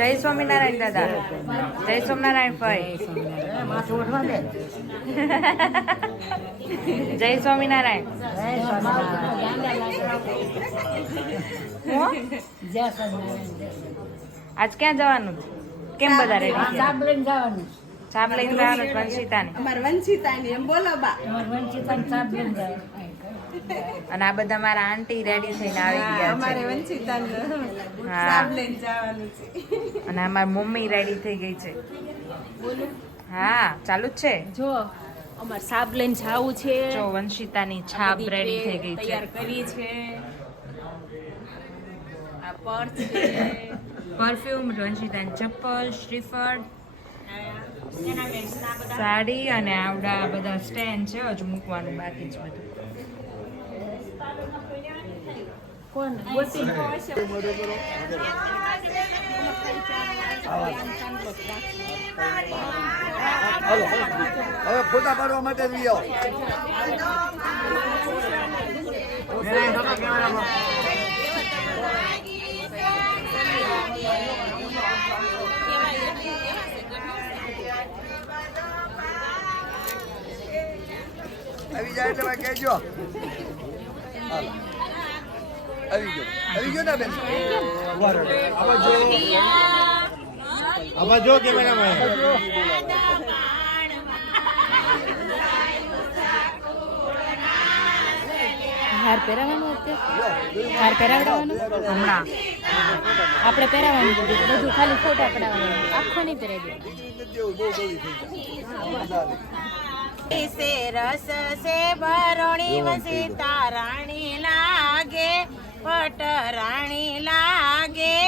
જય સ્વામિનારાયણ દાદા. જય સ્વામિનારાયણ ભાઈ. જય સ્વામિનારાયણ. આજ ક્યાં જવાનું? કેમ બધા રેડી? છાપ લઈને જવાનું. છાપ લઈને જવાનું વંશિતાની. અમાર વંશિતાની એમ બોલો બા. વંશિતાને છાપ લઈને જવાનું. અને આ બધા મારા આંટી રેડી થઈને આવી ગયા અમારે છે. વંશિતાને હા. સાબ લઈને જવાનું છે. અને અમારી મમ્મી રેડી થઈ ગઈ છે. હા ચાલુ જ છે. જો અમાર સાબ લઈને જાવું છે. જો વંશિતાની છાપ રેડી થઈ ગઈ છે. તૈયાર કરી છે. આ પર્સ છે. પરફ્યુમ, વંશિતાની ચપ્પલ, શ્રીફળ, એના મેક્સના બધા સાડી અને આવડા બધા સ્ટેન્ડ છે. હજુ મૂકવાનું બાકી છે બધું. કોણ ગોતી હાલો હવે ફોટા પાડવા માટે લઈ આવો. આવી જાય એટલે ભાઈ કહેજો. હાલો આવી ગયો ને બેન. આમાં જો કેમેરામાં હાર પહેરાવાનું અત્યારે હાર પહેરાવડાવવાનું હમણાં આપણે પહેરાવાનું બધું ખાલી ફોટા પડાવવાનું આખો નહીં પહેરાવી से रस से भरोणी वंशिता राणी लागे पट राणी लागे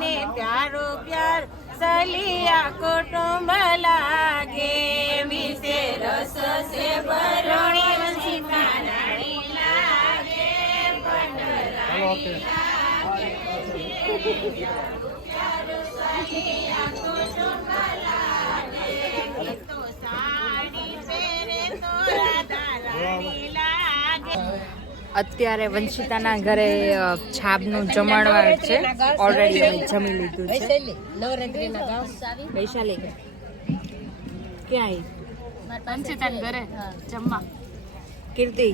ने प्यारो प्यार सलिया कुटुंब लागे विसे रस से भरोणी वंशिता राणी लागे पट राणी प्यारो सलिया कुटुंब लागे तो साड़ी પહેરે તો રાધા રાણી લાગે. અત્યારે વંશિતાના ઘરે છાબનું જમણવાર છે. ઓલરેડી અમે જમી લીધું છે. નવરાત્રીના ગામ વૈશાલી ક્યાં વંશિતાના ઘરે જમવા કીર્તિ?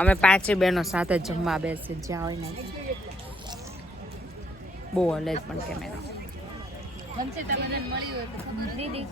અમે પાંચે બહેનો સાથે જમવા બેસી જ્યાં હોય ને. બહુ હલે જ પણ કેમેરા. વંશિતા મને મળી હોય તો દીદી